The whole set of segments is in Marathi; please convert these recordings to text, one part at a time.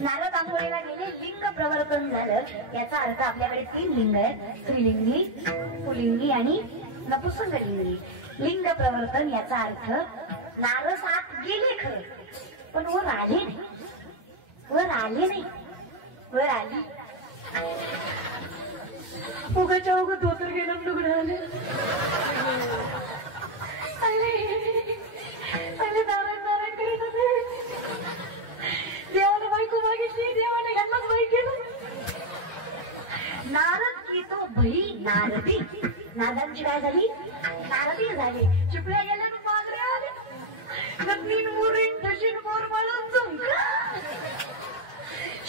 नारद आंघोळीला गेले, लिंग प्रवर्तन झालं. याचा अर्थ आपल्याकडे 3 लिंग आहेत, स्त्रीलिंगी, पुलिंगी आणि नपुंसकलिंगी. लिंग प्रवर्तन याचा अर्थ नारद आत गेले खरं, पण वर आले नाही. वर आली उगाच्या उगा धोतर गेलं लुगडं आले. पहिले नारायण करीत होते. देवाने बायको मागितली, देवाने यांनाच बाई केलं. नारद की तो भई नारदी. नारदांची काय झाली? नारदी झाली. चिपळ्या गेल्या मागरे आले. नवीन मुरीन दशीन मोर माळून झुंका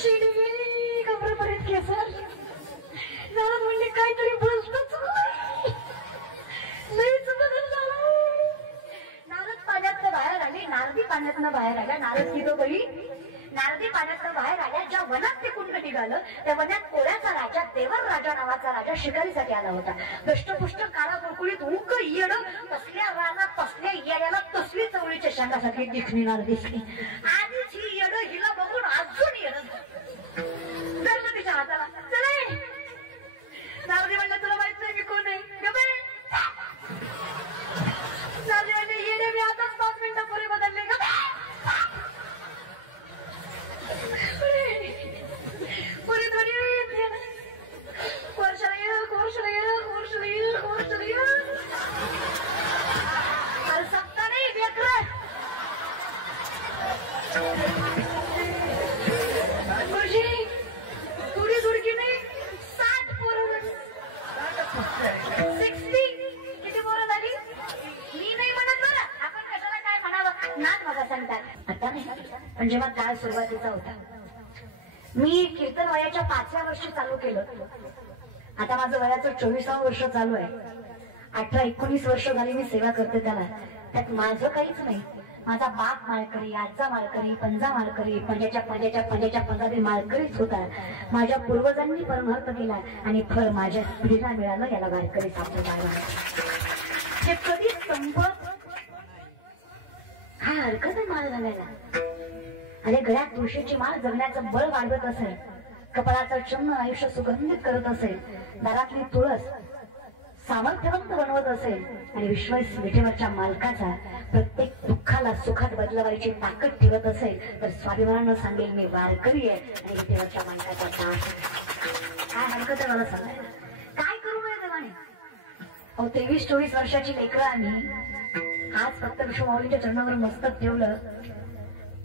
शिडी गेली कमरेपर्यंत केसर. नारद म्हणले काहीतरी भ्रष्टच लईच बदल झाला. नारद पाण्यातनं बाहेर आले. नारदी पाण्यातनं बाहेर आल्या. नारद की तो बळी नारदी पाण्यातनं बाहेर आल्या. ज्या वनात ते कुंड निघालं त्या वनात कोळ्याचा राजा, देवर राजा नावाचा राजा शिकारीसाठी आला होता. दष्टपुष्ट काळा कुळकुळीत उंक येड, तसल्या रानात तसल्या येड्याला तसली चवळीच्या शेंगासाठी दिसणार दिसली. आधीच ही येड हिला बघून अजून येड धरलं तिच्या हाताला. चले नारदी म्हणलं तुला माहित नाही मी कोण आहे? नारदी म्हणले येडे मी आताच 5 मिनिटापूर्वी बदलले. सकता नहीं बेकर खुशी थोडी दुडकी नाही 60 पोरं 60 किती पोरं झाली? मी नाही म्हणत बरं, आपण कशाला काय म्हणावं नाच बघा सांगतात. आता नाही पण जेव्हा काळ सुरुवातीचा होता, मी कीर्तन वयाच्या 5व्या वर्षी चालू केलं. आता माझं वयाचं 24वं वर्ष चालू आहे. 18-19 वर्ष झाली मी सेवा करते त्याला. त्यात माझं काहीच नाही. माझा बाप माळकरी, आजचा माळकरी, पंजा माळकरी, पंजाबी माळकरीच होता. माझ्या पूर्वजांनी परमार्थ केला आणि फळ माझ्या पिढीला मिळालं. याला वारकरी सापडला. हे कधीच संपत हा हरकत आहे माळ घालायला. आणि गळ्यात तुळशीची माळ जगण्याचं बळ वाढवत असेल, कपाळाचं चमन आयुष्य सुगंधित करत असेल, दारातली तुळस सामर्थ्यवंत बनवत असेल आणि विश्वास विठेवरच्या मालकाचा प्रत्येक दुःखाला सुखात बदलवायची ताकद ठेवत असेल तर स्वाभिमानानं सांगेल मी वारकरी आहे आणि विठेवरच्या मालकाचा दास. काय हरकत आहे मला सांगायला? काय करू नये देवाने? 23-24 वर्षाची लेकरं आम्ही आज फक्त विश्वमाऊलीच्या चरणावर मस्तक ठेवलं.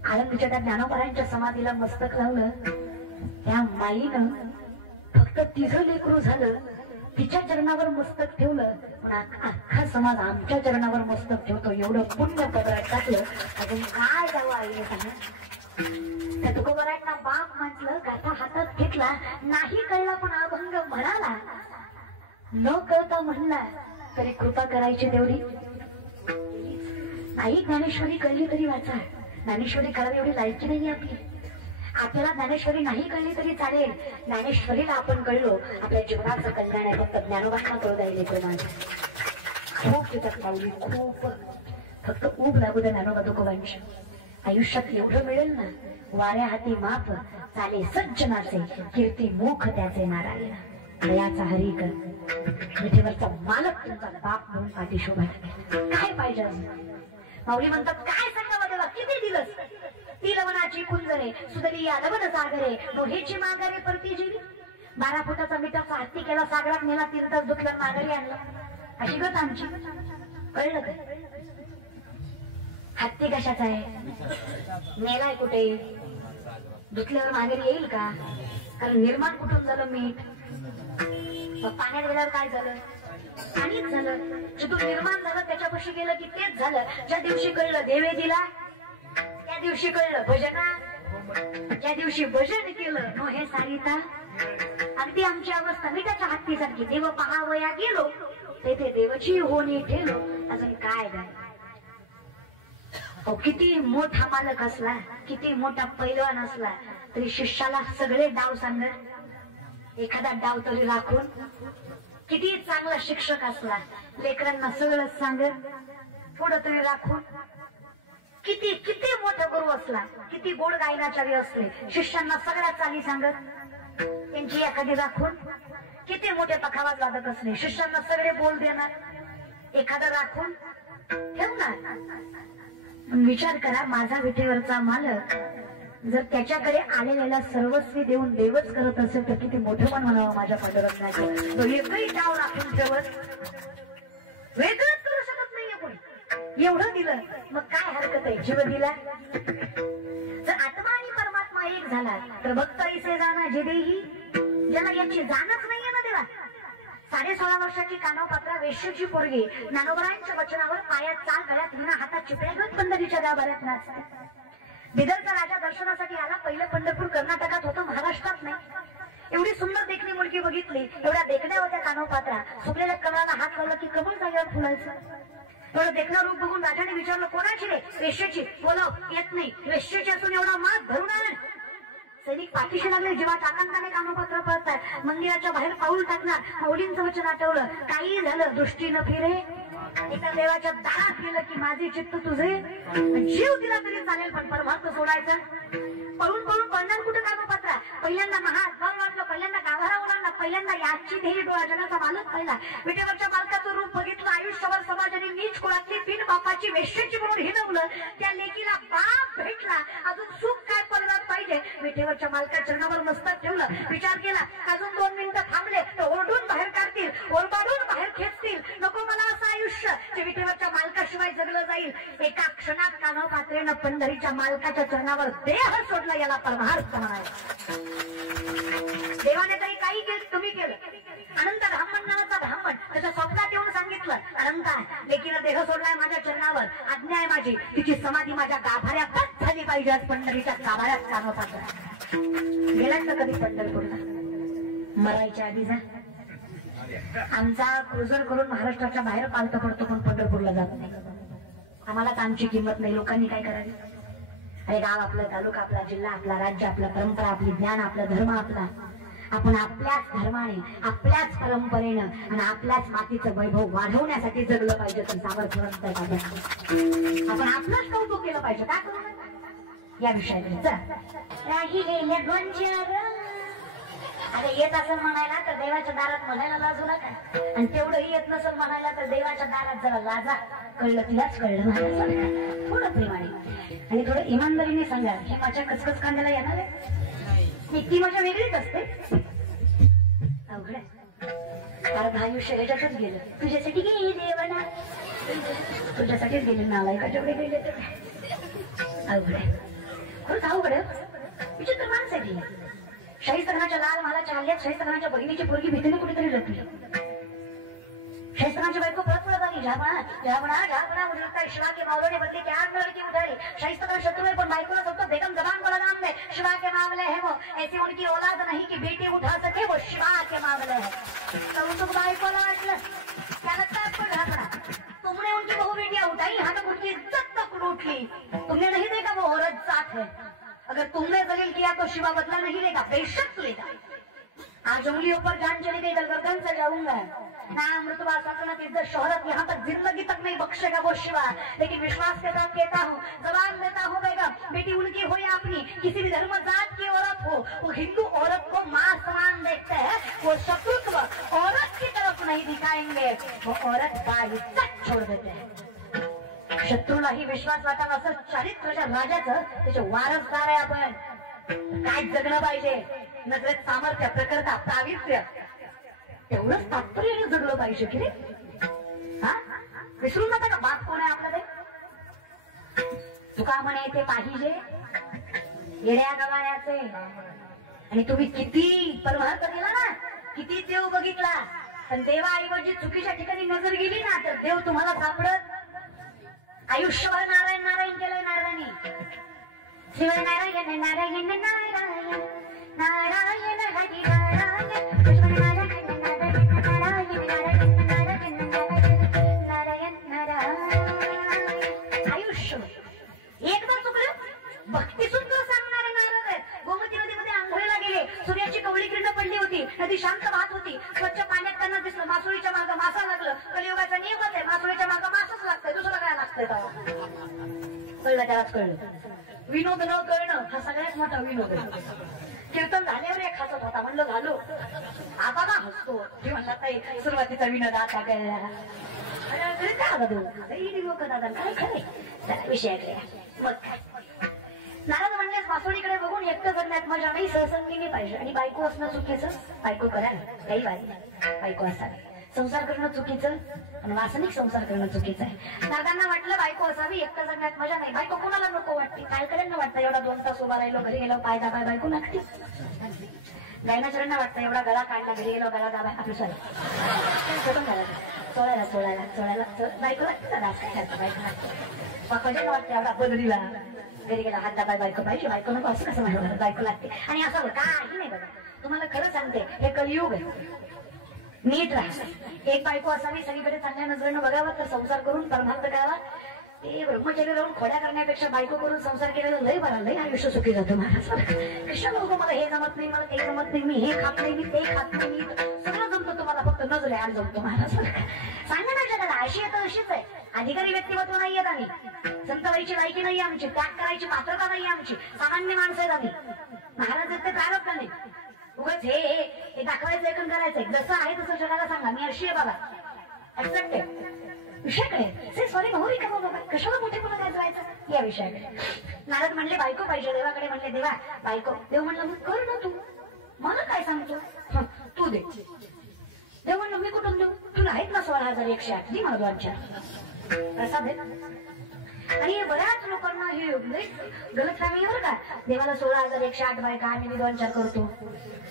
आळंदीच्या त्या ज्ञानोबारांच्या समाधीला मस्तक लावलं. त्या माईनं फक्त तिचं लेकरू झालं, तिच्या चरणावर मस्तक ठेवलं. पण अख्खा समाज आमच्या चरणावर मस्तक ठेवतो. एवढं पुण्य पदरात टाकलं. अजून काय द्यावं आईने सांगा? त्या तुकोबरांना बाप म्हटलं, गाथा हातात घेतला, नाही कळला पण अभंग म्हणाला. न कळता म्हणला तरी कृपा करायची तेवढी नाही. ज्ञानेश्वरी कळली तरी वाचा. ज्ञानेश्वरी कळावी एवढी लायकी नाही आपली. आपल्याला ज्ञानेश्वरी नाही कळली तरी चालेल. ज्ञानेश्वरीला आपण कळलो आपल्या जीवनाचं कल्याण आहे. फक्त ज्ञानोबांना कळू द्यायला प्रमाण खूप तिथं लावली. खूप फक्त ऊब लागू द्या ज्ञानोबा तुकोबांची. आयुष्यात एवढं मिळेल ना, वाऱ्या हाती माप चाले सज्जनाचे, कीर्ती मुख त्याचे नारायण. दयाचा हरी कर विठेवरचा मालक तुमचा बाप म्हणून पाठीशी उभा राहील. काय पाहिजे? माऊली म्हणतात काय सांगावं देवा, किती दिवस ती लवणाची कुंजरे सुदरिया लवण सागरे मोहेची माघारे परती जीवी. 12 फुटाचा मिठाचा हत्ती केला, सागरात नेला, 3 तास दुखलं, माघारी आणलं. अशी गत आमची. कळलं काय? हत्ती कशाचा आहे? नेलाय कुठे? धुतल्यावर माघारी येईल का? कारण निर्माण कुठून झालं मीठ? मग पाण्यात गेल्यावर काय झालं? पाणीच झालं. जिथून निर्माण झालं त्याच्यापाशी गेलं की तेच झालं. ज्या दिवशी कळलं देवे दिला त्या दिवशी कळलं भजना. ज्या दिवशी भजन केलं नो हे सारिता. अगदी आमची अवस्था मिठाच्या हत्तीसारखी. देव पहावया गेलो तेथे देवची होणी ठेलो. अजून काय झालं? किती मोठा मालक असला, किती मोठा पैलवान असला तरी शिष्याला सगळे डाव सांगत. एखादा डाव तरी राखून. किती चांगला शिक्षक असला लेकरांना सगळं सांगत, पुढं तरी राखून. किती किती मोठा गुरु असला, किती गोड गायनाचार्य असले, शिष्यांना सगळ्या चाली सांगत, त्यांची एखादी राखून किती मोठे तखावात वादक असले, शिष्यांना सगळे बोल देणार, एखादं राखून ठेवणार. विचार करा, माझा विठेवरचा मालक जर त्याच्याकडे आलेल्याला सर्वस्वी देऊन देवच करत असेल तर किती मोठं मन म्हणावं माझ्या पांडुरंगाचं. तो एकही डाव राखून ठेवत वेगळंच करू शकत नाहीये कोणी. एवढं दिलं मग काय हरकत आहे, जीव दिला. जर आत्मा आणि परमात्मा एक झाला तर भक्त ऐसे जाणा जे देही, ज्याला याची जाणच नाहीये ना देवा. 16.5 वर्षाची कानोपात्रा वेश्येची पोरगी ज्ञानोबरांच्या वचनावर पायात चाल, गळ्यात विना, हातात चिपळ्या घेऊन पंढरीच्या गाभाऱ्यात नाचते. बिदरचा राजा दर्शनासाठी आला. पहिलं पंढरपूर कर्नाटकात होतं, महाराष्ट्रात नाही. एवढी सुंदर देखणी मुलगी बघितली, एवढ्या देखण्या होत्या कानोपात्रा. सुकलेल्या कमळाला हात लावला की कमळ जागेवर फुलायचं. एवढं देखणं रूप बघून राजाने विचारलं, कोणाची रे? वेश्येची. बोलव, येत नाही. वेश्येची असून एवढा माग धरून आला. सैनिक पाठीशी लागले, जेव्हा आकांताने कानोपात्र पळतात, मंदिराच्या बाहेर पाऊल टाकणार. माऊलींचं वचन आठवलं, काही झालं दृष्टी न फिरे, एका देवाच्या दारात गेलं की माझे चित्त तुझे. जीव दिला तरी चालेल पण परमार्थ सोडायचा. पळून पळून पळणार कुठं कानोपात्रा. पहिल्यांदा महाद्वार वाटलं, पहिल्यांदा गाभारा ओलांडला, पहिल्यांदा याची ध्येय डोळा जगाचा मालक पाहिला. विटेवरच्या मालकाचं रूप बघितलं. आयुष्यभर समाजाने नीच कुळातली बिन बापाची वेश्येची म्हणून हिणवलं. त्या लेकीला बाप भेटला, अजून सुख काय पडणार पाहिजे. विटेवरच्या मालका चरणावर मस्तक ठेवलं. विचार केला, अजून 2 मिनिटं थांबले तर ओरडून बाहेर काढतील, ओरबाडून बाहेर खेचतील. नको मला असं आयुष्य जे विटेवरच्या मालकाशिवाय जगलं जाईल. एका क्षणात कानोपात्रेनं पंढरीच्या मालकाच्या चरणावर देह सोडला. याला परमार्थ म्हणायचं. देवाने तरी काही केलं, तुम्ही केलं. अनंत ब्राह्मण नावाचा ब्राह्मण त्याच्या स्वप्नात येऊन सांगितलं, अनंता लेकीनं देह सोडलाय माझ्या चरणावर, आज्ञा आहे माझी, तिची समाधी माझ्या गाभाऱ्यातच झाली पाहिजे. आज पंढरीच्या गाभाऱ्यात कानोपात्रा गेलात तर कधी पंढरपूरला? मरायच्या आधी जा. आमचा क्रुझर करून महाराष्ट्राच्या बाहेर पालतं पडतो पण पंढरपूरला जात नाही. आम्हालाच आमची किंमत नाही. लोकांनी काय करावी? अरे गाव आपलं, तालुका आपला, जिल्हा आपला, राज्य आपला, परंपरा आपली, ज्ञान आपलं, धर्म आपला. आपण आपल्याच धर्माने, आपल्याच परंपरेनं आणि आपल्याच मातीचं वैभव वाढवण्यासाठी जगलं पाहिजे. तर सामर्थ्यवंत आपण आपलंच कौतुक केलं पाहिजे. काय करू या विषयाने राहिलेल्या गोंजारा. अरे येत असेल म्हणायला तर देवाच्या दारात म्हणायला लाजू नका, आणि तेवढंही येत नसेल म्हणायला तर देवाच्या दारात जरा लाजा. कळलं तिलाच कळलं नाही. थोडं प्रेमाने आणि थोडं इमानदारीने सांगा, हे माझ्या कचकच कांद्याला येणार आहे. ती माझ्या वेगळीच असते. अवघड अर्ध आयुष्य ह्याच्यातच गेलं. तुझ्यासाठी गेली देवाना, तुझ्यासाठीच गेले. नालायका जेवढे गेले तर अवघड आहे. खरंच अवघड आहे. विचित्र माणसं आहे. शाहिस्तखानाच्या लाल महालाच्या हल्ल्यात शाहिस्तखानाच्या बहिणीची पोरगी भीतीने कुठेतरी लपली. शाहिस्तखानाची बायको परत परत आली. झाबणा झाबणा झाबणा उठता. शिवा के मावले बदले की आग लड़की उठारी. शाहिस्तखान शत्रु है पण बायकोला सबको बेगम जबान को लगाम दे. शिवा के मामले है वो, ऐसी उनकी औलाद नहीं कि बेटी उठा सके, वो शिवा के मामले है. कौतुक बायकोला वाटलं. त्याला काय झाबणा, तुमने उनकी बहु बेटियां उठाई, यहाँ तक उनकी इज्जत तक उठली. तुमने नहीं देखा वो औरत साथ है. अगर तुमने जलील किया तो शिवा बदला नहीं लेगा, बेशक लेगा. आज उंगलियों पर जान चली गई, कल गर्दन से जाऊंगा. ना मृतवा सल्तनत इज्जत शोहरत यहाँ तक जिंदगी तक नहीं बख्शेगा वो शिवा. लेकिन विश्वास के साथ कहता हूँ, जबान देता हूँ बेगम, बेटी उनकी हो या अपनी, किसी भी धर्म जात की औरत हो, वो हिंदू औरत को मां समान देखते हैं. वो शत्रुत्व औरत की तरफ नहीं दिखाएंगे, वो औरत बाइज्जत छोड़ देते हैं. शत्रूलाही विश्वास वाटावा असं चारित्र्याच्या राजाचं त्याचे वारसदार आहे आपण. काय जगणं पाहिजे. नजरेत सामर्थ्य, प्रखरता, पावित्र्य, तेवढंच तात्पर्याने जगलं पाहिजे की रे. हा विसरून जाता का बाप कोण आहे आपला ते. तुका म्हणे ते पाहिजे येड्या गवाऱ्याचे. आणि तुम्ही किती परमार्थ केला ना, किती देव बघितला, पण देवाऐवजी चुकीच्या ठिकाणी नजर गेली ना तर देव तुम्हाला सापडत. आयुष्यभर नारायण नारायण केलंय नारदानी. शिवाय नारायण नारायण नारायण नारायण हरी नारायण नारायण नारायण. आयुष्य एकदा चुकलं. भक्ती सुद्धा सांगणारे नारद आहेत. गोमती नदीमध्ये आंघोळीला गेले. सूर्याची कवळी किरण पडली होती. नदी शांत वाहत होती. स्वच्छ पाण्यात त्यांना दिसलं. मासोळीच्या मागं मासा लागलं. कलियुगाचा नियमच आहे, मासोळीच्या मागं मासच लागतंय, दुसरं काय लागतंय. कळलं त्यालाच कळलं. विनोद न कळणं हा सगळ्यात मोठा विनोद आहे. कीर्तन झाल्यावर एक हसत होता, म्हणलं घालो आता ना हसतो. मी म्हणला ताई सुरुवातीचा विनोद आता कळला. काय होता तू लोक दादा काय खरे त्याला विषयाकडे. मग काय नारद म्हणले वासोडीकडे बघून एकटं जगण्यात मजा नाही, सहसंगीने पाहिजे. आणि बायको असणं चुकीचं, बायको करा काही वाईट बायको असावी. संसार करणं चुकीचं आणि वासनिक संसार करणं चुकीचं आहे. नारदांना वाटलं बायको असावी, एकटं जगण्यात मजा नाही. बायको कोणाला नको वाटते, काय करेन वाटतं एवढा 2 तास उभा राहिलो, घरी गेलो पाय दाबाय बायको लागते. गायनाचरांना वाटतं एवढा गळा काढला, घरी गेलो गळा दाबाय आपलं सॉरी चोळायला चोळायला चोळायला बायको लागते ना. बायको लागते वाटतं एवढा बदलीला घरी गेला हात दाबाय बायको पाहिजे, बायको नको असं कसं म्हणलं, बायको लागते. आणि असं काही नाही बघा, तुम्हाला खरं सांगते हे कलियुग आहे. नीट राहा, एक बायको असावी, सगळीकडे चांगल्या नजरेनं बघावं, तर संसार करून परमार्थ करावा. ते ब्रह्मचर्य राहून खोड्या करण्यापेक्षा बायको करून संसार केलेला लय बरा, लय आयुष्य सुखी जातो. महाराज कशा लोक मला हे जमत नाही, मला ते जमत नाही, मी हे खात नाही, मी ते खात नाही, सगळं जमतं तुम्हाला, फक्त नजरे आड जमतो. महाराज सांगा ना जगाला, अशी आहे तर अशीच आहे. अधिकारी व्यक्तिमत्व नाही आहेत आम्ही, संत व्हायची लायकी नाही आमची, त्याग करायची पात्रता नाही आमची, सामान्य माणसं आहेत आम्ही. महाराज ते प्रारब्ध नाही, उगाच हे दाखवायचं एकूण करायचंय. जसं आहे तसं जगाला सांगा मी अशी आहे बाबा, ऍक्सेप्ट आहे. विषयाकडे सॉरी भाऊ का बाबा कशाला मोठेपणा काय जायचं या विषयाकडे. नारद म्हणले बायको पाहिजे, देवाकडे म्हणले देवा बायको. देव म्हणलं मग कर ना तू, मला काय सांगतो, तू दे. देव म्हणलं मी कुठून देऊ, तुला आहेत ना 16,108 दे मला 2-4 प्रसाद आहे. आणि बऱ्याच लोकांना हे गलत फॅमिली बरं का, देवाला 16,108 बायका आम्ही 2-4 करतो.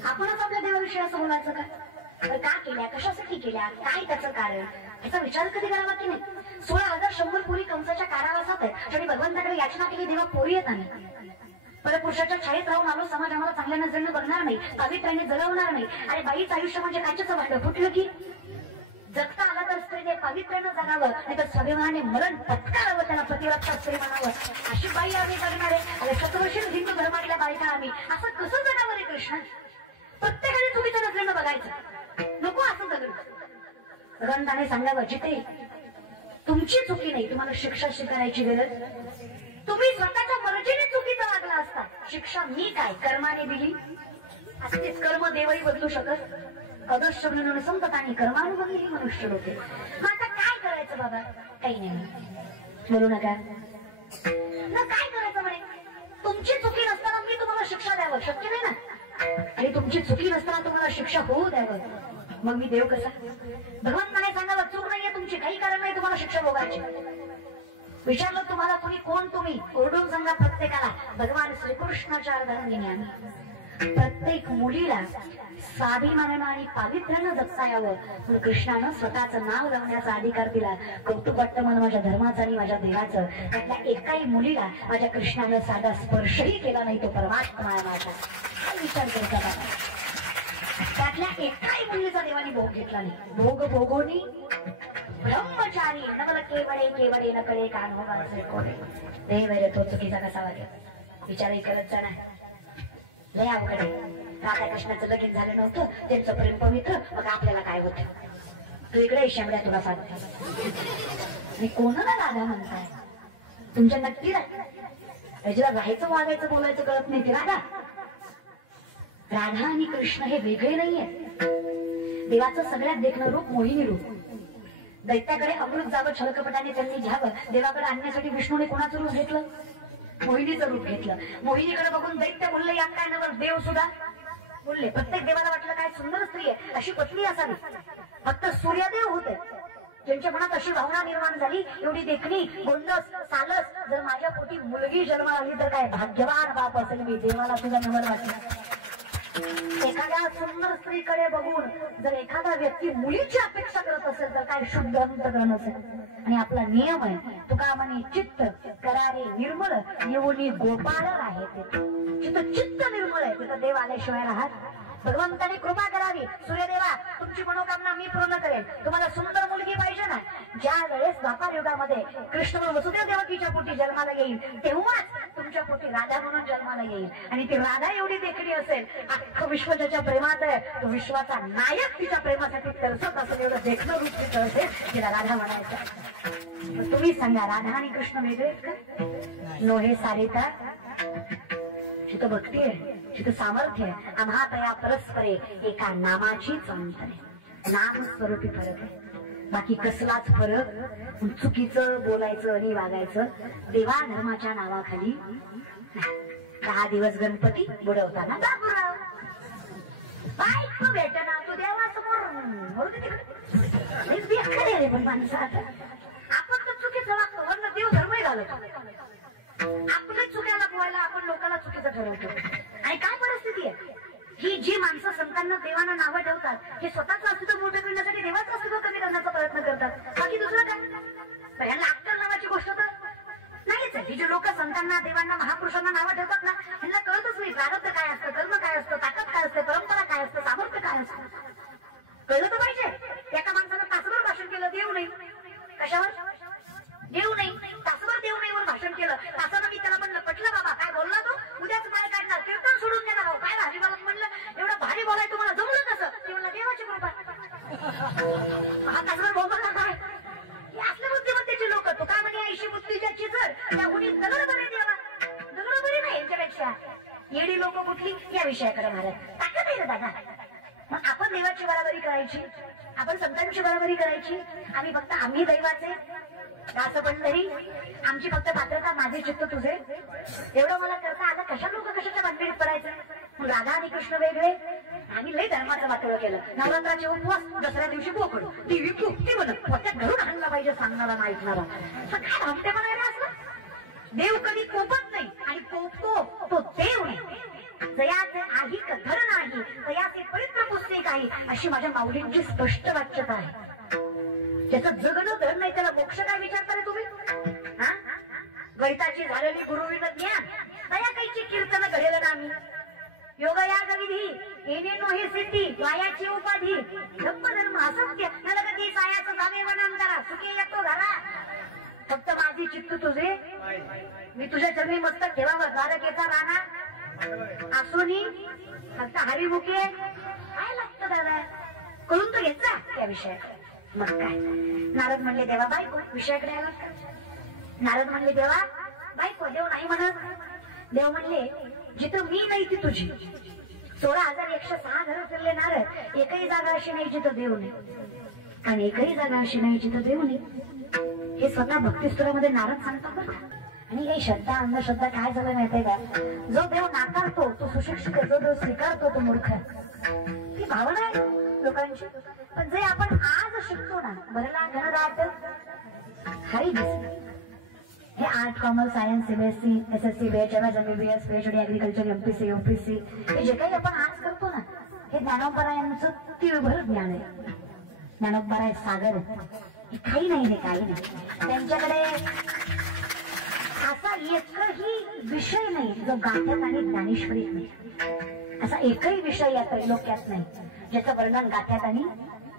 आपणच आपल्या देवाविषयी असं बोलायचं का केल्या, कशासाठी केल्या, काय त्याचं कारण, याचा विचार कधी करावा की नाही. 16,100 पोरी कंसाच्या कारावासात आहे आणि भगवंताकडे याचना केली देवा पोरी येत नाही. परपुरुषाच्या छायेत राहून आलो, समाज आम्हाला चांगल्या नजरेनं बघणार नाही, पावित्र्याने जगवणार नाही. आणि बाईचं आयुष्य म्हणजे काचेचं भांडं फुटलं की जगता आला तर स्त्रीने पावित्र्यानं जगावं, नाही तर स्वाभिमानाने मरण पत्करावं, त्याला पतिव्रता स्त्री म्हणावं. अशी बाई आम्ही जगणार आहे. आणि शतवर्षी हिंदू धर्मातल्या बायका आम्ही असं कसं जगावं रे कृष्ण. प्रत्येकाने चुकीच्या नजरेनं बघायचं नको, असं जगलं. भगवंताने सांगावं जिथे तुमची चुकी नाही, तुम्हाला शिक्षा स्वीकारायची गरज. तुम्ही स्वतःच्या मर्जीने चुकीचा वागला असता, शिक्षा मी काय कर्माने दिली असतेच. कर्म देवही बदलू शकत, अदृश्य म्हणून संपतानी कर्मानुभवी मनुष्य होते. मग आता काय करायचं बाबा, काही नाही बोलू नका ना. काय करायचं म्हणे, तुमची चुकी नसताना मी तुम्हाला शिक्षा द्यावं शक्य नाही ना. आणि तुमची चुकी नसताना तुम्हाला शिक्षा होऊ द्यावं, मग मी देव कसा. भगवंताने सांगावं चूक नाहीये तुमची, काही कारण नाही तुम्हाला शिक्षा भोगायची. विचारलं तुम्हाला कुणी कोण, तुम्ही ओरडून सांगा प्रत्येकाला भगवान श्रीकृष्णाच्या अर्धांगिनी आम्ही. प्रत्येक मुलीला स्वाभिमानानं आणि पावित्र्यानं जगता यावं म्हणून कृष्णानं स्वतःचं नाव लावण्याचा अधिकार दिला. कौतुक वाटतं मला माझ्या धर्माचं आणि माझ्या देवाचं. त्यातल्या एकाही मुलीला माझ्या कृष्णानं साधा स्पर्शही केला नाही, तो परमात्मा माझा. काय विचार करता बाबा, त्यातल्या एकाही मुलीचा देवाने भोग घेतला नाही. भोग भोगोनी ब्रह्मचारी नवल केवळे केवळे नकळे कान्होबाचे कोणे. देव रे तो चुकीचा कसा वागेल विचारही करत जा नाही. लय अवघड आहे. राधा कृष्णाचं लगीन झालं नव्हतं, त्यांचं प्रेम पवित्र, मग आपल्याला काय होतं. तू इकडे शामड्या तुला सांगते. आणि कोणाला राधा म्हणताय, तुमच्या नक्की याच्याला राहायचं वागायचं बोलायचं कळत नाही. ते राधा आणि कृष्ण हे वेगळे नाहीये. देवाचं सगळ्यात देखणं रूप मोहिनी रूप. दैत्याकडे अमृत जावं छलकपटाने त्यांनी घ्यावं, देवाकडे आणण्यासाठी विष्णूने कोणाचं रूप घेतलं, मोहिनीचं रूप घेतलं. मोहिनीकडे बघून दैत्य बोलले यात काय नवल. देव सुद्धा बोलले. प्रत्येक देवाला वाटलं काय सुंदर स्त्री आहे, अशी पत्नी असावी. फक्त सूर्यदेव होते ज्यांच्या मनात अशी भावना निर्माण झाली, एवढी देखणी गोंडस सालस, जर माझ्या पोटी मुलगी जन्माला आली तर काय भाग्यवान बाप असेल मी. देवाला तुझा नवल वाटला. एखाद्या सुंदर स्त्रीकडे बघून जर एखादा व्यक्ती मुलीची अपेक्षा करत असेल तर काय शुद्ध अंतकरण असेल. आणि आपला नियम आहे, तुका म्हणे चित्त करारे निर्मळ येऊनी गोपाळ आहे. तिथं चित्त निर्मळ आहे, तिथं देव आल्याशिवाय राहत भगवंताने कृपा करावी, सूर्यदेवा तुमची मनोकामना मी पूर्ण करेन, तुम्हाला सुंदर मुलगी पाहिजे ना. ज्या वेळेस द्वापार युगामध्ये कृष्ण वसुदेव देवकीच्या पोटी जन्माला येईल तेव्हाच तुमच्या पोटी राधा म्हणून जन्माला येईल. आणि ती राधा एवढी देखणी असेल, अख्खं विश्व ज्याच्या प्रेमात आहे तो विश्वाचा नायक तिच्या प्रेमासाठी तरसत असेल, एवढं देखणं रूप तिचं असेल, तिला राधा म्हणायचं. तुम्ही सांगा, राधा आणि कृष्ण वेगळे आहेत का? नो हे सारिता, जिथं भक्ती आहे, जिथं सामर्थ्य आहे, आम्हा तया परस्परे एका नामाचीच अंतर आहे. नाम स्वरूपी फरक आहे, बाकी कसलाच फरक चुकीचं बोलायचं आणि वागायचं देवा धर्माच्या नावाखाली. 10 दिवस गणपती बुडवताना बाबूराव बायको भेटना तू देवासमोर रे. पण माणसं आपण तर चुकीचं वागतो, वरनं देव धर्मही घालतो. आपल्या चुक्याला पोहायला आपण लोकांना चुकीचं ठरवतो. आणि काय परिस्थिती आहे ही, जी माणसं संतांना देवांना नावं ठेवतात, हे स्वतःच अस्तित्व मोठं करण्यासाठी देवाचं अस्तित्व कमी करण्याचा प्रयत्न करतात, बाकी दुसरं काय. यांना अक्कल नावाची गोष्ट तर नाहीच आहे. ही जी लोक संतांना देवांना महापुरुषांना नावं ठेवतात ना, यांना कळतच नाही प्रारब्ध काय असतं, कर्म काय असतं, ताकद काय असते, परंपरा काय असतं, सामर्थ्य काय असतं. कळलं तर पाहिजे. एका माणसानं तासभर भाषण केलं, देव नाही. कशावर? देव नाही. तासभर देव नाही वर भाषण केलं. तासानं मी त्याला म्हणलं, पटलं बाबा काय बोलला तू, उद्याच काय काढणार, कीर्तन सोडून देणार आहो, काय भारी बोलत म्हणलं, एवढं भारी बोलाय तुम्हाला जमलं कसं? ते म्हणलं देवाची कृपा. हा तासभर बोलला काय असल्या बुद्धिमत्तेची लोक, तो काय म्हणजे 80 बुद्धीची जर त्या उडी दगड बरे देवा, दगड बरी नाही यांच्यापेक्षा येडी लोक कुठली, या विषयाकडे महाराज ताकद आहे ना दादा. मग आपण देवाची बराबरी करायची, आपण संतांची बराबरी करायची. आम्ही फक्त आम्ही दैवाचे असं पण तरी आमची फक्त पात्रता माझे चित्त तुझे, एवढं मला करता आलं. कशा लोक कशाच्या भानगडीत पडायचं. मग राधा आणि कृष्ण वेगळे. आम्ही लय धर्माचं वाटोळं केलं. नवरात्राचे उपवास, दसऱ्या दिवशी बोकड, टीव्ही पोपटी म्हणत पोत्यात घरून आणला पाहिजे सांगणारा ना ऐकणारा. काय भामटे म्हणायला असं. देव कधी कोपत नाही आणि कोपतो तो देव नाही. जयाचे आहिक धर नाही तयाचे पवित्र पुस्तक आहे, अशी माझ्या माऊलींची स्पष्ट वाच्यता आहे. ज्याचं जगणं धर नाही त्याला मोक्ष काय विचारता रे तुम्ही. गणिताची झालेली गुरुविन ज्ञान तया काहीची कीर्तन घडेल नामी. योग या गविधी येणेनो हे सिद्धी वायाची उपाधी धम्म धर्म असत्य नलगती सायाचं जावे वनांतरा सुखी येतो घरा. फक्त माझी चित्त तुझे, मी तुझ्या चरणी मस्तक ठेवावं. द्वारकेचा राणा असूनी फक्त हरिमुखे काय लागतं दादा, कळून तो घ्यायचा त्या विषयाकडे. मग काय नारद म्हणले देवा बायको विषयाकडे आला. नारद म्हणले देवा बायको, देव नाही म्हणत. देव म्हणले जिथं मी नाही ती तुझी. 16,106 घरं फिरले नारद, एकही जागा अशी नाही जिथं देव नाही, आणि एकही जागा अशी नाही जिथं देव नाही. हे स्वतः भक्तिस्तुरामध्ये नारद सांगतात बरं. आणि काही श्रद्धा अंधश्रद्धा काय झालं माहितीये का, जो देव नाकारतो तो सुशिक्षित, जो देव स्वीकारतो तो मूर्ख. ती भावना आहे लोकांची. पण जे आपण आज शिकतो ना, भरला घनदाट हरी दिसत, हे art, commerce, science, CBSE, SSC, BHMS, MBBS, PhD, agriculture, MPC, UPC, हे जे काही आपण आज करतो ना, हे ज्ञानोबरायांचं तीव्र ज्ञान आहे. ज्ञानोबराय सागर हे काही नाही, हे काही नाही. त्यांच्याकडे असा एकही विषय नाही जो गाथ्यात आणि ज्ञानेश्वरीत नाही. असा एकही विषय या त्रैलोक्यात नाही ज्याचं वर्णन गाथ्यात आणि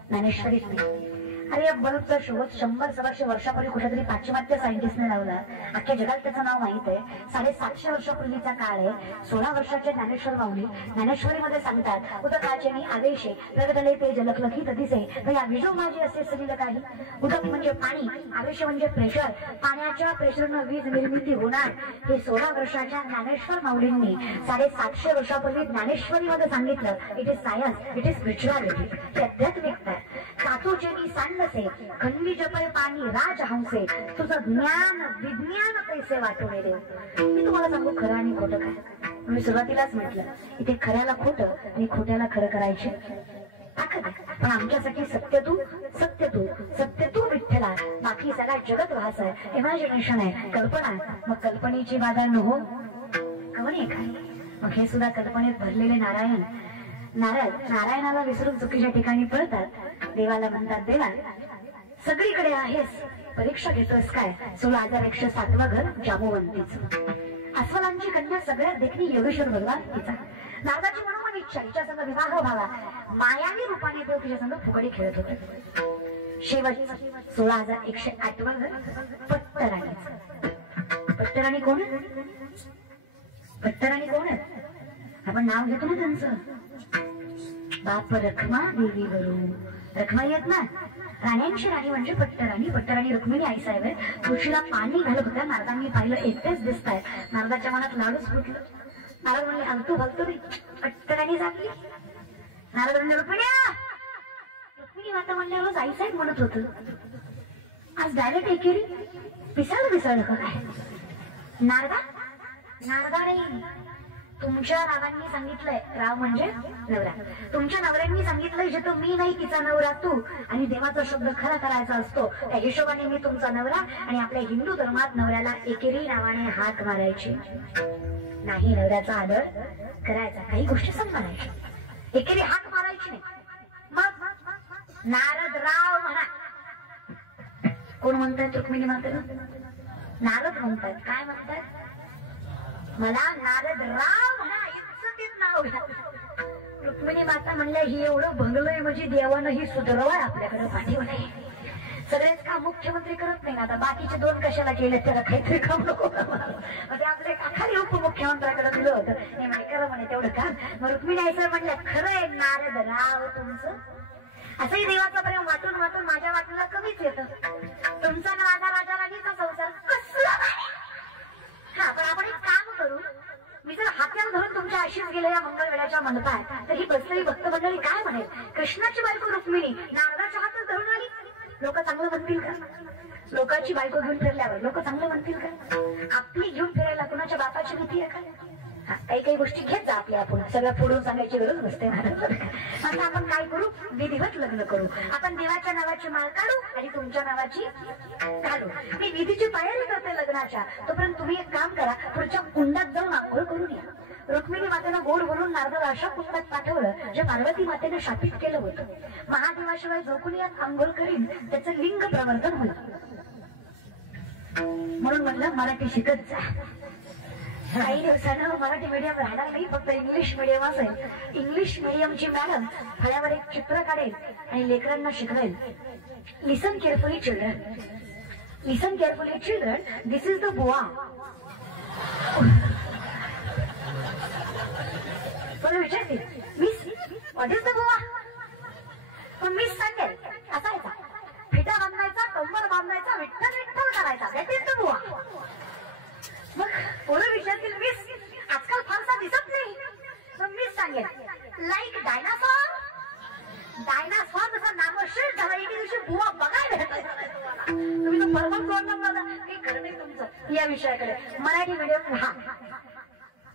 ज्ञानेश्वरीत नाही. अरे या बल्बचा शोध 100-125 वर्षापूर्वी कुठेतरी पाश्चिमात्य सायंटिस्टने लावला. अख्ख्या जगात त्याचं नाव माहित आहे. 750 वर्षापूर्वीचा काळ आहे. 16 वर्षाचे ज्ञानेश्वर माऊली ज्ञानेश्वरीमध्ये सांगतात, उदकाचे मी आवेशे प्रगटले ते जलखलखी तदिसे या विजो माझे असे सलिल काही. उदक म्हणजे पाणी, आवेश म्हणजे प्रेशर, पाण्याच्या प्रेशरनं वीज निर्मिती होणार. हे 16 वर्षाच्या ज्ञानेश्वर माऊलींनी 750 वर्षापूर्वी ज्ञानेश्वरीमध्ये सांगितलं. It is science, it is spirituality, ही आध्यात्मिकता. कातूचे मी सांडसे खंडी जपय पाणी राजहंसे, तुझं ज्ञान विज्ञान पैसे वाटून देव. मी तुम्हाला सांगू खरं आणि खोटं काय. मी सुरुवातीलाच म्हटलं, इथे खऱ्याला खोटं आणि खोट्याला खरं करायचे ताकद आहे. पण आमच्यासाठी सत्य तू सत्य तू सत्य तू विठ्ठला, बाकी सगळा जगत वास आहे, इमॅजिनेशन आहे, कल्पना. मग कल्पनेची बाधा न हो कवणे काय. मग हे सुद्धा कल्पनेत भरलेले नारायण. नारायणाला विसरून चुकीच्या ठिकाणी पळतात. देवाला म्हणतात, देवा सगळीकडे आहेस, परीक्षा घेतोस काय. 16,107 घर जांबुवंतीच. अस्वलांची कन्या सगळ्यात देखणी योगेश्वर भगवान तिचा. नारदाची मनोमन इच्छा इच्छा हिच्या संग विवाह व्हावा मायावी रूपाने देव तिच्या संग फुगडी खेळत होते. शेवट 16,108 पट्टराणी. पट्टराणी कोण? पट्टराणी कोण आपण नाव घेतो ना त्यांचं. बाप रखमा देवी वरून रखमा येत ना. राण्यांची राणी म्हणजे पट्टराणी. पट्टराणी रुक्मिणी आई साहेब आहेत. तुळशीला पाणी घालत होत्या. नारदांनी पाहिलं एकटेच दिसत आहेत. नारदाच्या मनात लाडूच फुटलं. नारद म्हणले हलतू हलतो रे. पट्टराणी झाली. नारद म्हणले रुक्मिणी माता म्हणल्यावर आई साहेब म्हणत होत. आज डायरेक्ट एकेरी पिसाळलं का काय? नारदा नाही. तुमच्या रावांनी सांगितलंय. राव म्हणजे नवरा. तुमच्या नवऱ्यांनी सांगितलंय जे तो मी नाही तिचा नवरा तू. आणि देवाचा शब्द खरा करायचा असतो. त्या हिशोबाने मी तुमचा नवरा. आणि आपल्या हिंदू धर्मात नवऱ्याला एकेरी नावाने हाक मारायची नाही. नवऱ्याचा आदर करायचा. काही गोष्टी सांभाळायच्या. एकेरी हाक मारायची नाही. मग नारद राव म्हणा. कोण म्हणतायत रुक्मिणी मातेला? नारद म्हणतात. काय म्हणतात? मला नारद राव म्हणा. इज्जतीत नाव घ्या. रुक्मिणी माता म्हणल्या ही एवढं भंगलंय म्हणजे देवानं ही सुधरवाय आपल्याकडे पाठीव नाही. सगळेच काम मुख्यमंत्री करत नाही ना. आता बाकीचे 2 कशाला केले? त्याला काहीतरी काम नको म्हणजे आपले खाली उपमुख्यमंत्र्याकडे दिलं होतं. नाही म्हणे खरं म्हणे तेवढं काम. मग रुक्मिणी आई सर म्हणल्या खरं आहे नारद राव तुमचं. असंही देवाचं प्रेम वाटून वाटून माझ्या वाटूला कमीच येतं. तुमचा ना माझा राजा राणीचा संसार कसला. हा पण आपण एक काम करू. मी जर हात्यावर धरून तुमच्या आशीष गेले या मंगळवेळाच्या मंडपात तर ही बसलेली भक्त मंडळी काय म्हणेल? कृष्णाची बायको रुक्मिणी नारदाच्या हातात धरून आली. लोक चांगलं म्हणतील का? लोकांची बायको घेऊन फिरल्यावर लोक चांगलं म्हणतील का? आपली घेऊन फिरायला कुणाच्या बापाची भीती आहे का? काही गोष्टी घेत जा आपल्या. आपण सगळ्या फोडून सांगायची गरज नसते. आता आपण काय करू? विधिवत लग्न करू. आपण देवाच्या नावाची माळ काढू आणि तुमच्या नावाची घालू. मी विधीची तयारी करते लग्नाच्या. तोपर्यंत तुम्ही एक काम करा. पुढच्या कुंडात जाऊन आंघोळ करून या. रुक्मिणी मातेनं गोड बोलून नारदाला अशा कुंडात पाठवलं जे पार्वती मातेनं शापित केलं होतं. महादेवाशिवाय जो कोणी यात आंघोळ करीन त्याचं लिंग प्रवर्तन होईल. म्हणून म्हणलं मराठी शिकत जा. काही दिवसानं मराठी मीडियम राहणार नाही. फक्त इंग्लिश मीडियम असेल. इंग्लिश मीडियमची मॅडम फळ्यावर एक चित्र काढेल आणि लेकरांना शिकवेल. Listen carefully children. Listen carefully children. This is the बुवा. पण विचारतील मिस व्हॉट इज द बुवा. पण मिस सांगेल असायचा फिटा बांधायचा कंबर बांधायचा विठ्ठल विठ्ठल करायचा. दॅट इज द बुवा. मग पोरं विचारतील मिस आजकाल फारसा दिसत नाही. मग मिस सांगेल लाईक डायनासॉर. डायनासॉर जसा नामशेष झाला एके दिवशी बुवा बघायला भेटायचा. तुम्ही तो परमन प्रॉब्लेम माझा काही खरं नाही तुमचं या विषयाकडे. मराठी मीडियम हा.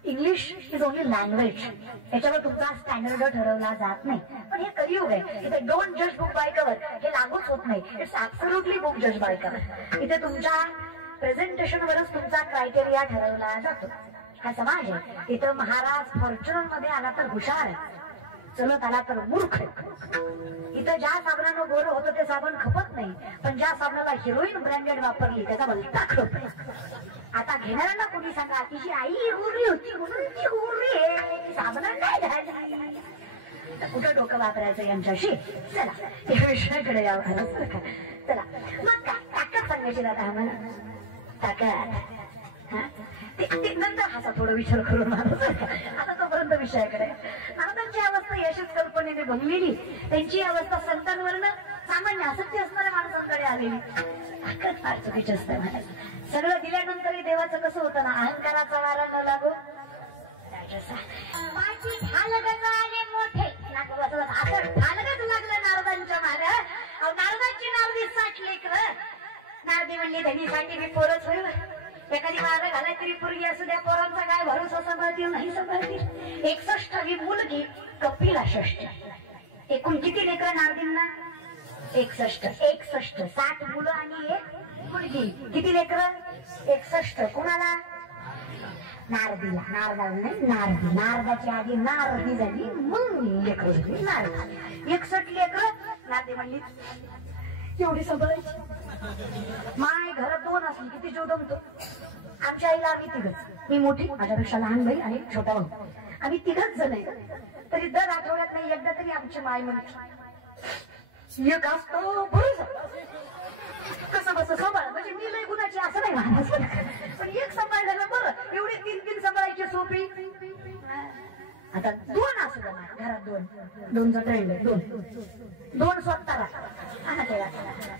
English is only language. याच्यावर तुमचा स्टँडर्ड ठरवला जात नाही. पण हे कलियुग आहे. इथे डोंट जज बुक बाय कव्हर हे लागूच होत नाही. इट्स ऍब्सोल्युटली बुक जज बाय कव्हर. इथे तुमच्या प्रेझेंटेशन वरच तुमचा क्रायटेरिया ठरवला जातो. हा समाज आहे. इथं महाराज फॉर्च्युनर मध्ये आला तर हुशार आहे. चलत आला तर मूर्ख. इथं ज्या साबणानं गोरं होतं ते साबण खपत नाही. पण ज्या साबणाला हिरोईन ब्रँडेड वापरली त्याचा भलता खप. आता घेणाऱ्याला कोणी सांगा तिची आई गोरी होती म्हणून ती गोरी आहे. साबण नाही झाली. कुठं डोकं वापरायचं यांच्याशी. चला या विषयाकडे यावं. चला मग काय ताकद सांगायची दादा आम्हाला. ताकद नंतर असा थोडा विचार करून माणूस. आता तोपर्यंत विषयाकडे. नारदांची अवस्था यशच कल्पनेने बनलेली. त्यांची अवस्था संतांवरनं सामान्य असत्य असणाऱ्या माणसांकडे आलेली. ताकद फार चुकीची असते म्हणायचं. सगळं दिल्यानंतरही देवाचं कसं होतं ना अहंकाराचा वारा न लागो. माझी ढालगज आले मोठे असं ढालगज लागलं नारदांच्या माग. नारदांची नारदी साठली कर. नारदी म्हणली धनीसाठी मी पोरच होईल. एखादी मार घालाय तरी पूर्वी असू द्या. पोरांचा काय भरोसा सांभाळतील नाही सांभाळतील. 61वी मुलगी कपिला षष्ठ. एकूण किती लेकरं नारदींना? 61. 60 मुलं आणि 1 मुलगी. किती लेकरं? 61. कुणाला? नारदीला. नारदाला नाही नारदी. नारदाची आधी नारदी झाली मग लेकरं झाली नारदी. 61 लेकरं. नारदी म्हणली एवढी सांभाळायची. माय घरात 2 असली किती जीव दमतो. आमच्या आईला आम्ही 3च. मी मोठी माझ्यापेक्षा लहान बहीण आणि छोटा भाऊ. आम्ही तिघच जण आहे, तरी दर आठवड्यात नाही एकदा तरी आमची माय म्हणते एक असतो बरं कसं बस सांभाळ, म्हणजे मी लय गुणाची असं नाही म्हणायचं, पण एक सांभाळलं बरं, एवढे तीन सांभाळायची सोपी. आता दोन असू द्या घरात, दोनचा ट्रेंड आहे, दोन स्वतःला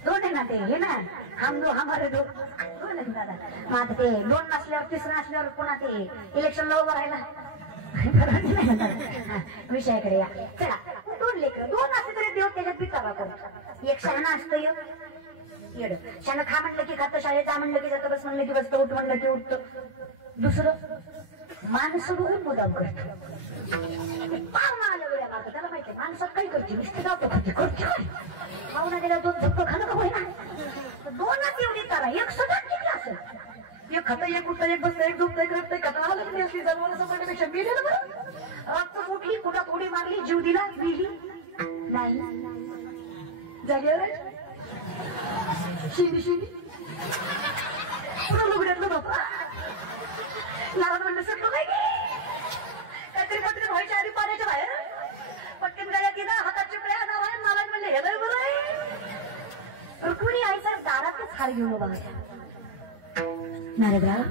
दोन आहे ना, ते हे ना हम दो हमारे दो दादा. मग आता ते दोन नसल्यावर तिसरं असल्यावर पुन्हा ते इलेक्शनला उभं राहिला विषयाकडे या. चला दोन लेकर दोन असले तरी देव त्याच्यात बिचारा करतो. एक शहाणा असतं येड, शानं खा म्हणलं की खातं, शाळेत जा म्हणलं की जातं, बस म्हणलं की बसतं, उठ म्हणलं की उठतं. दुसरं माणसं बघून मुदाम करतो, पाहुणा आल्या वेळा मारतो, त्याला माहिती माणसात काही करते नुसते जातो खाते करते काय पाहुणा गेला दोन धक्क खाणं का होईना. दोनच एवढी तारा एक सगळ्यात टिकला असेल, एक खाता एक उठता एक बसता एक झोपता एक रडता कथा आलं नाही असली जन्माला समजण्यापेक्षा मेलेलं बरं. रक्त उठली कुठा थोडी मारली जीव दिला मिली नाही जागेवर शिंदी पुन्हा लुगड्यातलं बापा नाराज म्हणलं सगळं काय काहीतरी पटकन व्हायच्या आधी पाण्याच्या बाहेर पटकन गाड्या की ना हातात चिपड्या नारायण नारायण म्हणले हे बरं आहे. रुक्मिणी आईचा दारातच हार घेऊन उभा होता. नारदराव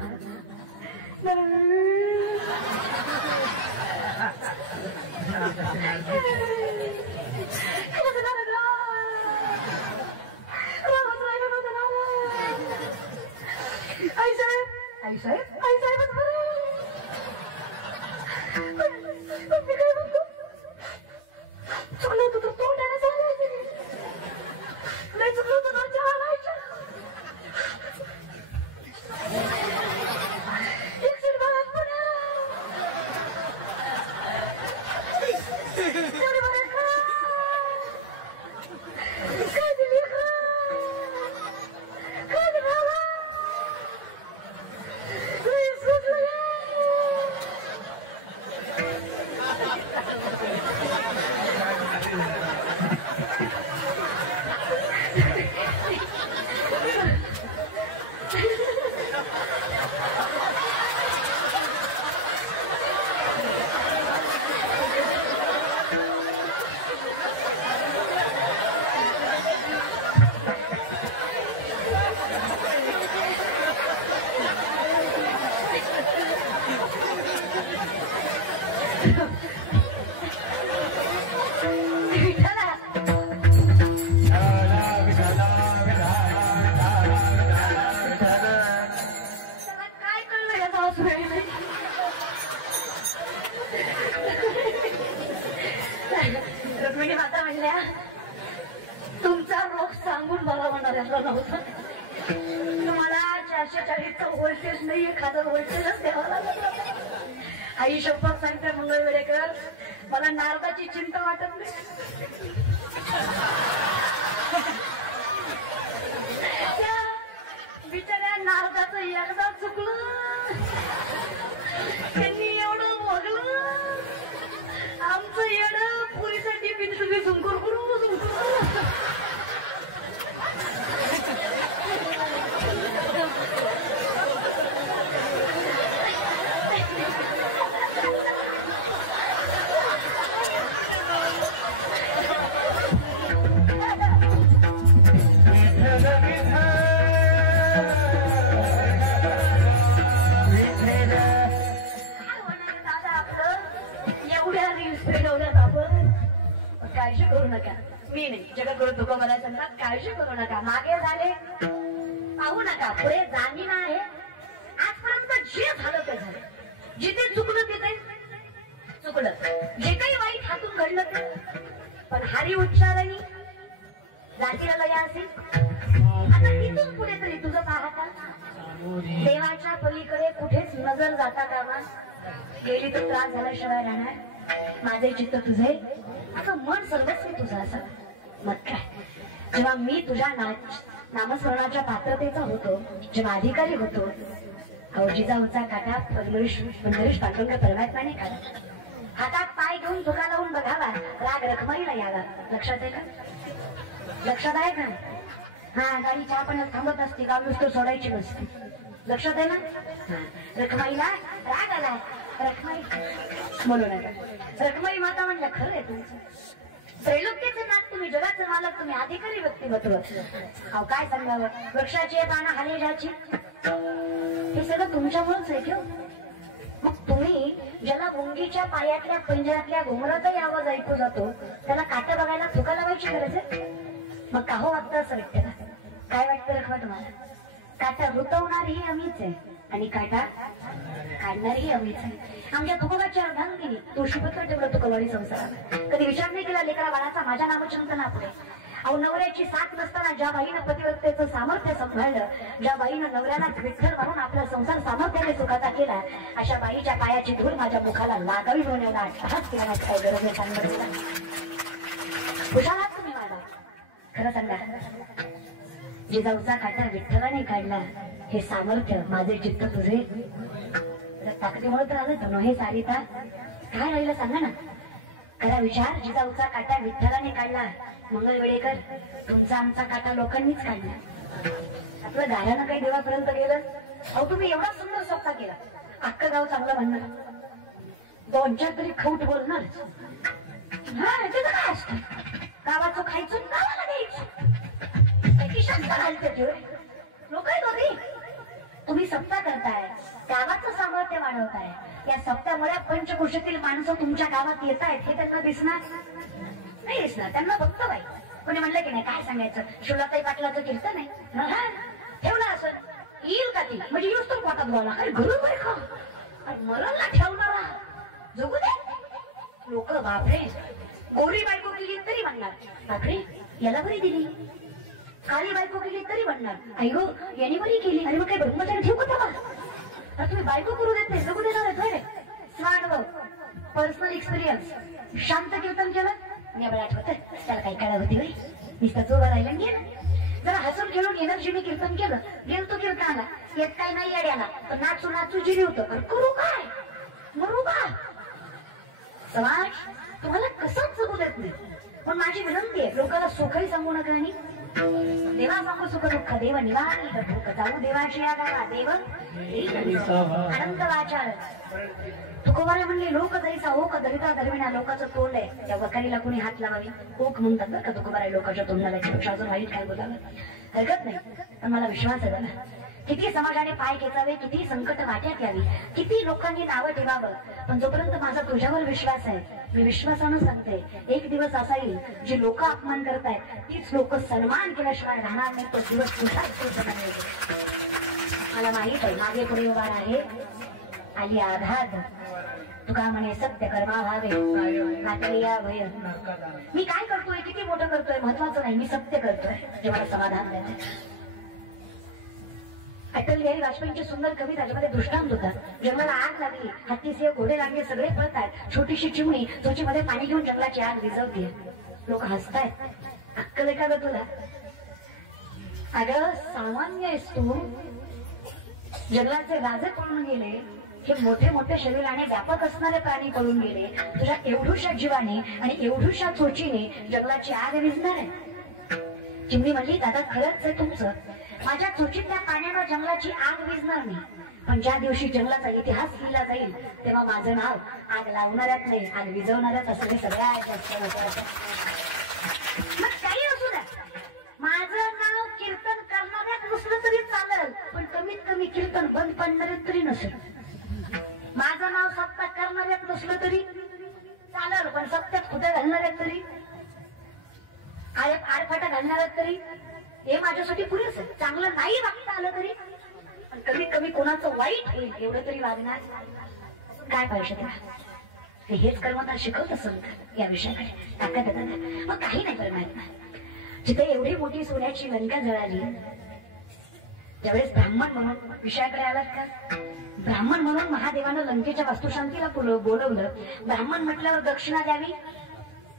आई साहेब चुकलं तू तर तोंडाने झालं नाही, चुकलं तू तर चालायचं एक सीट बघत पुन्हा काय दिली काय दिला रुक्मिणी माता म्हणल्या तुमचा रोग सांगून बघा म्हणणाऱ्याला नव्हता, तुम्हाला 440चा व्होल्टेज नाही 1000 व्होल्टेजच द्यावा लागला. आई शपथ सांगते मंगळवेडेकर मला नारदाची चिंता वाटत नाही. बिचाऱ्या नारदाचं एकदा चुकलं त्यांनी एवढं बघलं आमचं येणं पुरीसाठी बिनसुबी झुंकूर करू काळजी करू नका. मी नाही जगद्गुरु तुकोबराय सांगतात काळजी करू नका, मागे झाले पाहू नका, पुढे जाणीन आहे. आजपर्यंत जे झालं ते झालं, जिथे चुकलं तिथे चुकलं, जे काही वाईट हातून घडलं ते, पण हरी उच्चारणी जातीला लया असेल. आता इथून पुढे तरी तुझं पाहता देवाच्या पलीकडे कुठेच नजर जाता कामा गेली तर त्रास झाल्याशिवाय राहणार. माझे चित्त तुझे असं मन सर्वस्वी तुझं असं मग काय. जेव्हा मी तुझ्या नामस्मरणाच्या पात्रतेचा होतो, जेव्हा अधिकारी होतो, जिजाऊचा काटा पंढरीश पांडुरंग परमात्म्याने काढा, हातात पाय घेऊन तुका लावून बघावा, राग रखमाईला यावा. लक्षात आहे का? लक्षात आहे का? हा, गाडी चहा पण थांबत असते, गाव नुसतं सोडायची नसते. लक्षात आहे ना? रखमाईला राग आला, रखमाई बोलू नका. रखमाई माता म्हणलं खरं आहे तुमचं. त्रैलोक्याचे नाथ तुम्ही, जगाचे मालक तुम्ही, अधिकारी व्यक्तिमत्व. अहो काय सांगावं, वृक्षाची पानं हालेजाची हे सगळं तुमच्यामुळेच आहे. किंवा मग तुम्ही ज्याला मुंगीच्या पायातल्या पिंजऱ्यातल्या घुमराचाही आवाज ऐकू जातो त्याला काटा बघायला थुका लावायची गरज आहे. मग का हो वाटतं असं वाटतं का? काय वाटतं रखमा तुम्हाला? काटा रुतवणारीही आम्हीच आहे आणि काटा काढणारीही आम्हीच आहे. आमच्या तुकोबाची अर्धांगिनी तुळशीपत्र ठेवलं तुकोबारी संसाराला. कधी विचार नाही केला लेकरा बाळाचा माझ्या नामचिंतन पुढे. अहो नवऱ्याची साथ नसताना ज्या बाईनं पतिव्रतेचं सामर्थ्य सांभाळलं, ज्या बाईनं नवऱ्यालाच विठ्ठल म्हणून आपला संसार सामर्थ्याने सुखाचा केला, अशा बाईच्या पायाची धूळ माझ्या मुखाला लागावी होण्याला हात फिरण्याची काय गरज आहे सांगत. खुशालात तुम्ही मला खरं सांगा. जिजाऊचा काटा विठ्ठलाने काढला हे सामर्थ्य माझे चित्त तुझे ताकदीमुळे तर आलं तर हे सारिता काय राहिलं सांगा ना. खरा विचार. जिजाऊचा काटा विठ्ठलाने काढला. मंगल वेळेकर तुमचा आमचा काटा लोकांनीच काढला. आपलं गाण्यानं काही देवापर्यंत गेलं. अहो तुम्ही एवढा सुंदर स्वप्न केला, अख्खं गाव चांगलं म्हणणार, दोनच्या तरी खौट बोलणार. हा त्याचं काय असतं, गावाचं खायचं गावाला द्यायचं लोक आहेत होती. तुम्ही सप्ताह करताय, गावाचं सामर्थ्य वाढवताय. या सप्ताहामुळे पंचकोशातील माणसं तुमच्या गावात येत आहेत हे त्यांना दिसणार नाही. दिसणार त्यांना फक्त बाई. कोणी म्हणलं की नाही काय सांगायचं, शुलाताई पाटलाचं कीर्तन आहे ठेवलं असं येईल का ती, म्हणजे येऊच तर पोटात बोला अरे घरून बाई खा मरणला ठेवणारा जगू दे. लोक बापरे गोरी बायको केली तरी म्हणणार बापरे याला बरी दिली, काळी बायको केली तरी म्हणणार आई गो याने बरी केली. अरे मग काय ब्रह्मचारी ठेवू का त्याला? तुम्ही बायको करू देत नाही, जगू देणार आहे. स्मार्ट भाऊ पर्सनल एक्सपिरियन्स. शांत कीर्तन केलं नेबळ आठवत त्याला काही काळा होती बाई नुसतं चोबा राहिला गेलं. जरा हसून खेळून एनर्जीने कीर्तन केलं गेलं तो कीर्तनाला येत काय नाही अड्याला पण नाचू नाचू जिरी होतं. अरे करू काय मरू का? समाज तुम्हाला कसंच जगू देत नाही. पण माझी विनंती आहे लोकांना सुखही सांगू नका आणि देवा सांगू सुख दुःख देव निवारी दुःख जाऊ देवाची या गावा देव आनंद वाचार. तुकोबारे म्हणले लोक जैसा ओक दरिता दरविना लोकांचं तोंड आहे त्या वखारीला कोणी हात लावावी. ओक म्हणतात बरं का तुकोबारे लोकांच्या तोंडाला. त्यापेक्षा अजून वाईट काय बोलावं हरकत नाही. पण मला विश्वास आहे बघा किती समाजाने पाय खेचावे, किती संकट वाट्यात यावी, किती लोकांनी नावं ठेवावं, पण जोपर्यंत माझा तुझ्यावर विश्वास आहे मी विश्वासानं सांगते एक दिवस असा येईल जी लोक अपमान करतायत तीच लोक सन्मान केल्याशिवाय राहणार नाही. तो दिवस तुझा मला माहित आहे. मागे पुढे उभा आहे आली आधार तुका म्हणे सत्य कर्मा व्हावे नाटलिया भय. मी काय करतोय किती मोठं करतोय महत्वाचं नाही, मी सत्य करतोय जे मला समाधान देते. अटल बिहारी वाजपेयींची सुंदर कविता ज्यामध्ये दृष्टांत होता. जंगलाला आग लागली, हत्तीचे घोडे लागले, सगळे पळतात, छोटीशी चिमणी चोचीमध्ये पाणी घेऊन जंगलाची आग विझवते. लोक हसतायत. अक्कल का ग तुला? अगं सामान्य आहेस तू. जंगलाचे राजे पळून गेले, हे मोठे मोठे शरीराने व्यापक असणारे प्राणी पळून गेले, तुझ्या एवढूशा जीवाने आणि एवढूशा चोचीने जंगलाची आग विझणार आहे. चिमणी म्हणली दादा खरंच आहे तुमचं, माझ्या चोचीतल्या पाण्यानं जंगलाची आग विझणार नाही, पण ज्या दिवशी जंगलाचा इतिहास लिहिला जाईल तेव्हा माझं नाव आग लावणाऱ्यात नाही आग विझवणाऱ्यात असं सगळ्यात जास्त. मग काही असू द्या माझं नाव कीर्तन करणाऱ्यात नसलं तरी चालेल, पण कमीत कमी कीर्तन बंद पडणाऱ्यात तरी नसेल. माझं नाव सत्ता करणाऱ्यात नसलं तरी चालेल, पण सत्यात खुद्या घालणाऱ्यात तरी आडफाटा घालणाऱ्यात तरी हे माझ्यासाठी पुरेच आहे. चांगलं नाही वागता आलं तरी पण कमीत कमी कोणाचं वाईट होईल एवढं तरी वागणार काय पाहिजे त्याला. हेच कर्मता शिकवत असत या विषयाकडे ताकद येतात. मग काही नाही परमात्मा जिथे एवढी मोठी सोन्याची लंका जळाली त्यावेळेस ब्राह्मण म्हणून विषयाकडे आलात का? ब्राह्मण म्हणून महादेवानं लंकेच्या वास्तुशांतीला बोलवलं. ब्राह्मण म्हटल्यावर दक्षिणा द्यावी,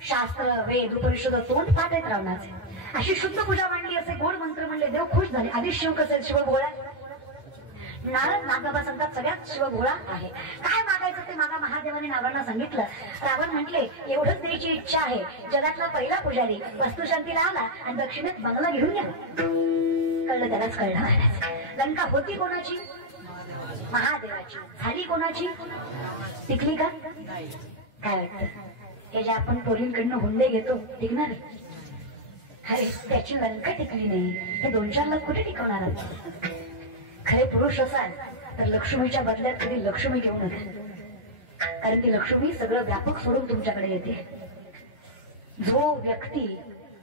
शास्त्र वेद उपनिषद तोंड पाठ आहेत रावणाचे. अशी शुद्ध पूजा मांडली, असे गोड मंत्र म्हणले, देव खुश झाले. आधी शिव कसं शिव भोळा. नारद नागबाबा सांगतात सगळ्यात शिव भोळा आहे. काय मागायचं ते मागा महादेवाने नागांना सांगितलं. रावण म्हटले एवढंच द्यायची इच्छा आहे. जगातला पहिला पुजारी वास्तुशांतीला आला आणि दक्षिणेत बंगला घेऊन गेला. कळलं त्यालाच कळलं महाराज. लंका होती कोणाची? महादेवाची झाली कोणाची टिकली का काय वाटतं हे जे आपण पोरींकडनं हुंडे घेतो टिकणार अरे त्याची लंका टिकली नाही हे 2-4 लाख कुठे टिकवणार आहात खरे पुरुष असाल तर लक्ष्मीच्या बदल्यात कधी लक्ष्मी घेऊ नका कारण ती लक्ष्मी सगळं व्यापक सोडून तुमच्याकडे येते जो व्यक्ती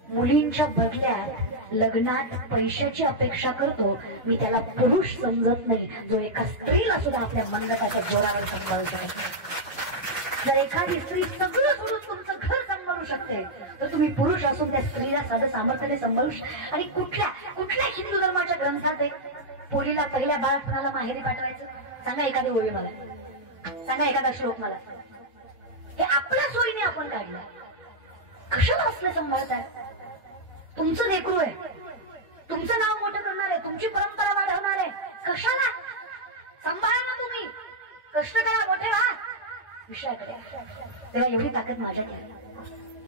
मुलींच्या बदल्यात लग्नात पैशाची अपेक्षा करतो मी त्याला पुरुष समजत नाही जो एका स्त्रीला सुद्धा आपल्या मनगटाच्या जोरावर सांभाळतो जर एखादी स्त्री सगळं सोडून तुमचं घर सांभाळू शकते तर तुम्ही पुरुष असून त्या स्त्रीला साधं सामर्थ्याने सांभाळू आणि कुठल्या हिंदू धर्माच्या ग्रंथात आहे पोरीला पहिल्या बाळपणाला माहेरी पाठवायचं सांगा एखादी ओळी मला सांगा एखादा श्लोक मला हे आपल्या सोयीने आपण काढलं कशाला असलं सांभाळताय तुमचं लेकरू आहे तुमचं नाव मोठं करणार आहे तुमची परंपरा वाढवणार आहे कशाला सांभाळा ना तुम्ही कष्ट करा मोठे व्हा विषयाकडे तेव्हा एवढी ताकद माझ्यात आहे